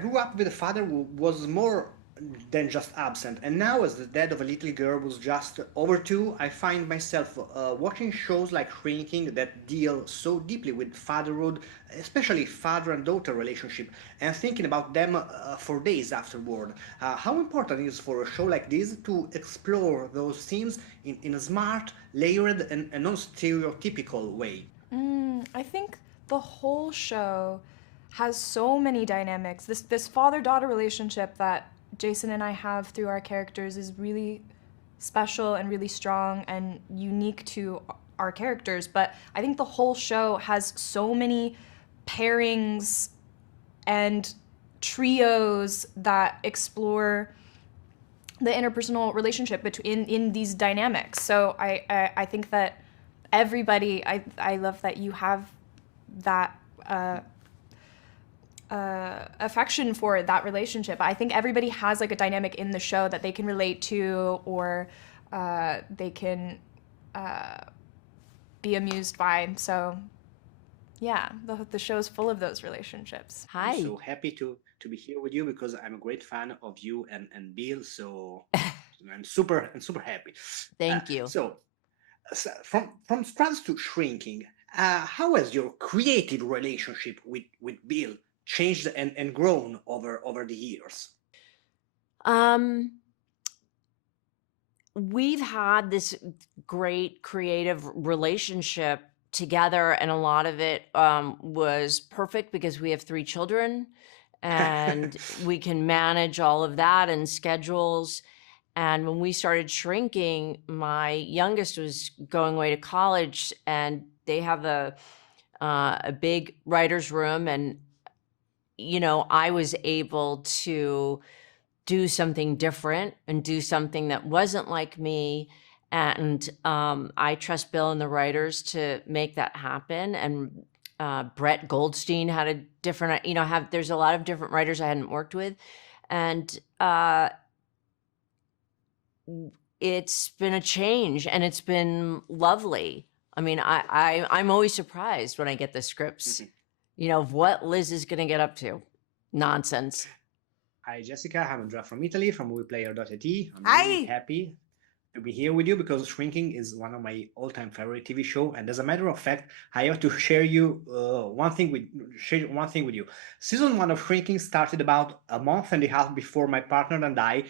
grew up with a father who was more than just absent, and now, as the dad of a little girl who's just over two, I find myself watching shows like Shrinking that deal so deeply with fatherhood, especially father and daughter relationship, and thinking about them for days afterward. How important is for a show like this to explore those themes in a smart, layered, and non-stereotypical way? I think the whole show has so many dynamics. This father-daughter relationship that Jason and I have through our characters is really special and really strong and unique to our characters, but I think the whole show has so many pairings and trios that explore the interpersonal relationship between in these dynamics. So I think that everybody, I love that you have that affection for that relationship. I think everybody has like a dynamic in the show that they can relate to, or they can be amused by. So yeah, the show is full of those relationships. I'm Hi. so happy to be here with you because I'm a great fan of you and Bill. So I'm super happy. Thank you. So from Strands to Shrinking, how has your creative relationship with Bill changed and grown over the years? Um, we've had this great creative relationship together, and a lot of it was perfect because we have 3 children and we can manage all of that and schedules. And when we started Shrinking, my youngest was going away to college, and they have a big writer's room, and I was able to do something different and do something that wasn't like me. And I trust Bill and the writers to make that happen. And Brett Goldstein had a different, there's a lot of different writers I hadn't worked with. And it's been a change, and it's been lovely. I mean, I'm always surprised when I get the scripts, of what Liz is going to get up to. Nonsense. Hi, Jessica. I'm Andrea from Italy, from Movieplayer.it. I'm Hi. really happy to be here with you because Shrinking is one of my all-time favorite TV show. And as a matter of fact, I have to share one thing with you. Season 1 of Shrinking started about a month and a half before my partner and I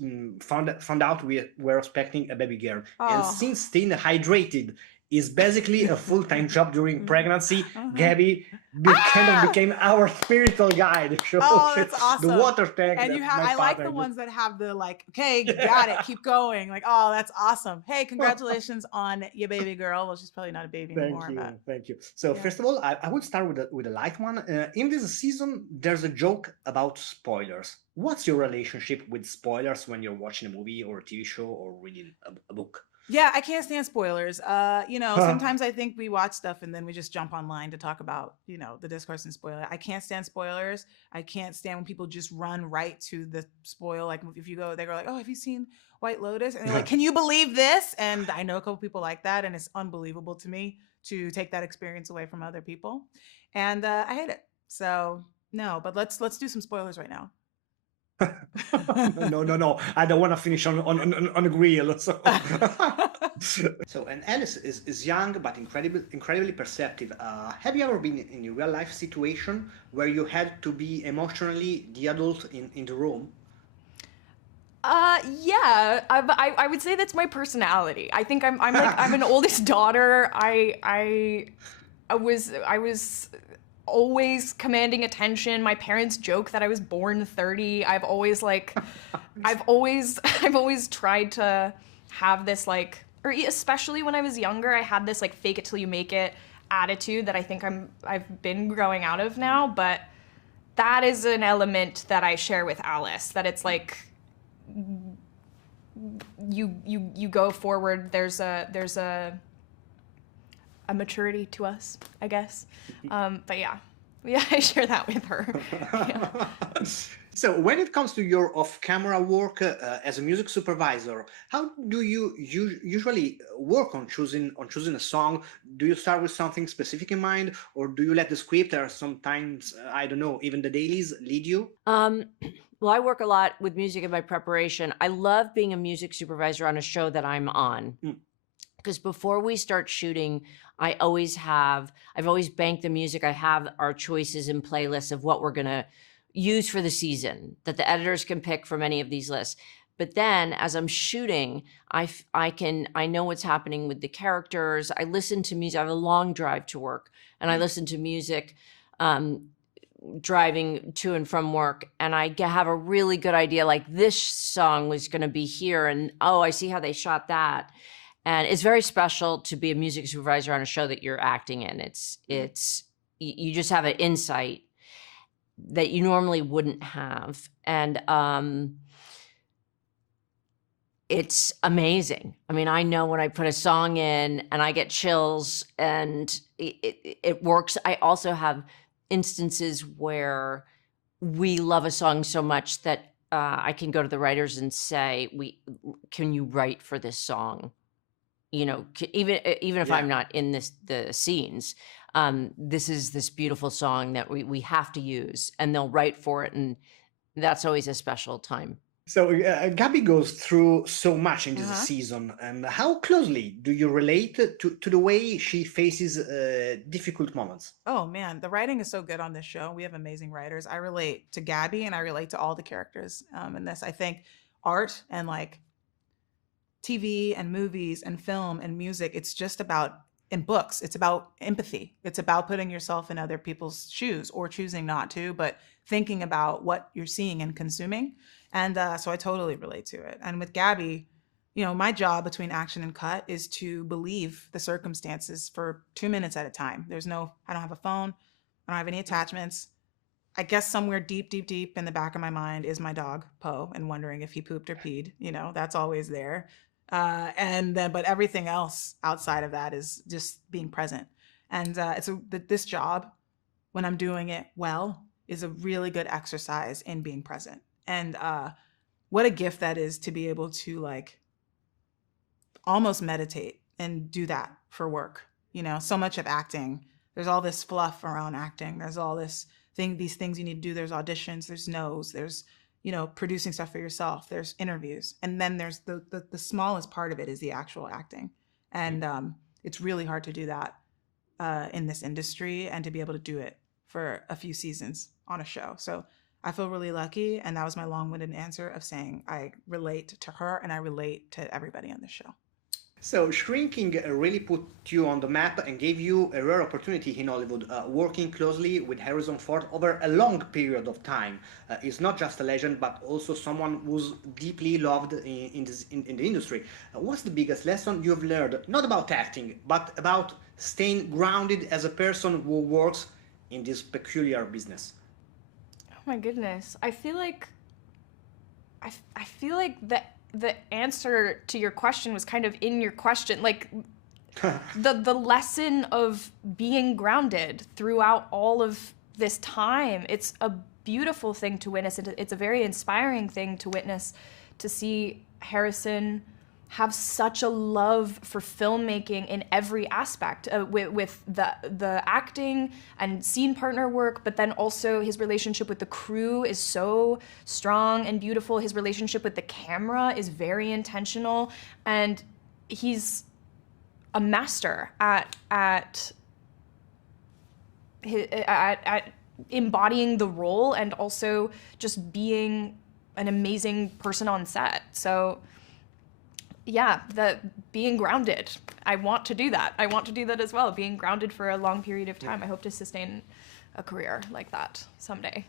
found out we were expecting a baby girl. And Oh. since staying hydrated is basically a full-time job during pregnancy, Gaby kind of became our spiritual guide. So Oh, that's awesome. The water tank. And that you have, my I like partner the just- ones that have the like, okay, you got it, keep going. Like, oh, that's awesome. Hey, congratulations on your baby girl. Well, she's probably not a baby anymore. Thank you. So Yeah. first of all, I would start with a light one. In this season, there's a joke about spoilers. What's your relationship with spoilers when you're watching a movie or a TV show or reading a book? Yeah, I can't stand spoilers. Sometimes I think we watch stuff and then we just jump online to talk about, the discourse and spoiler. I can't stand spoilers. I can't stand when people just run right to the spoil. Like if you go, they go like, oh, have you seen White Lotus? And they're like, can you believe this? And I know a couple people like that, and it's unbelievable to me to take that experience away from other people. And I hate it. So no, but let's do some spoilers right now. No. I don't want to finish on a grill. So, and Alice is young but incredibly perceptive. Have you ever been in a real life situation where you had to be emotionally the adult in the room? Yeah, I would say that's my personality. I think I'm like I'm an oldest daughter. I was always commanding attention. My parents joke that I was born 30. I've always tried to have this like, or especially when I was younger, I had this like fake it till you make it attitude that I think I've been growing out of now. But that is an element that I share with Alice, that it's like you go forward. There's a maturity to us, I guess. But yeah, Yeah, I share that with her. Yeah. So when it comes to your off-camera work as a music supervisor, how do you usually work on choosing a song? Do you start with something specific in mind, or do you let the script or sometimes I don't know, even the dailies lead you? Well, I work a lot with music in my preparation. I love being a music supervisor on a show that I'm on. Because before we start shooting, I've always banked the music. I have our choices and playlists of what we're going to use for the season that the editors can pick from any of these lists. But then as I'm shooting, I know what's happening with the characters. I listen to music. I have a long drive to work, and I listen to music driving to and from work, and I have a really good idea, like this song was going to be here, and oh, I see how they shot that. And it's very special to be a music supervisor on a show that you're acting in. It's you just have an insight that you normally wouldn't have. And it's amazing. I mean, I know when I put a song in and I get chills and it works. I also have instances where we love a song so much that I can go to the writers and say, can you write for this song? You know, even if I'm not in the scenes, this is this beautiful song that we have to use, and they'll write for it, and that's always a special time. So Gaby goes through so much in this season, and how closely do you relate to the way she faces difficult moments? Oh man, the writing is so good on this show. We have amazing writers. I relate to Gaby, and I relate to all the characters in this. I think art and like TV and movies and film and music, it's just about, in books, it's about empathy. It's about putting yourself in other people's shoes, or choosing not to, but thinking about what you're seeing and consuming. And so I totally relate to it. And with Gaby, you know, my job between action and cut is to believe the circumstances for 2 minutes at a time. I don't have a phone. I don't have any attachments. I guess somewhere deep, deep, deep in the back of my mind is my dog, Poe, and wondering if he pooped or peed. You know, that's always there. But everything else outside of that is just being present. And this job, when I'm doing it well, is a really good exercise in being present. And what a gift that is to be able to like almost meditate and do that for work. You know, so much of acting, there's all this fluff around acting. There's all these things you need to do. There's auditions, there's no's, there's, you know, producing stuff for yourself, there's interviews. And then there's the smallest part of it is the actual acting. And it's really hard to do that in this industry, and to be able to do it for a few seasons on a show. So I feel really lucky. And that was my long-winded answer of saying I relate to her and I relate to everybody on the show. So shrinking really put you on the map and gave you a rare opportunity in Hollywood, working closely with Harrison Ford over a long period of time. He's not just a legend, but also someone who's deeply loved in the industry. What's the biggest lesson you've learned, not about acting, but about staying grounded as a person who works in this peculiar business? Oh my goodness. I feel like the answer to your question was kind of in your question. Like the lesson of being grounded throughout all of this time. It's a beautiful thing to witness. It's a very inspiring thing to witness, to see Harrison have such a love for filmmaking in every aspect, with the acting and scene partner work, but then also his relationship with the crew is so strong and beautiful. His relationship with the camera is very intentional, and he's a master at embodying the role and also just being an amazing person on set. So yeah, being grounded. I want to do that. I want to do that as well. Being grounded for a long period of time. I hope to sustain a career like that someday.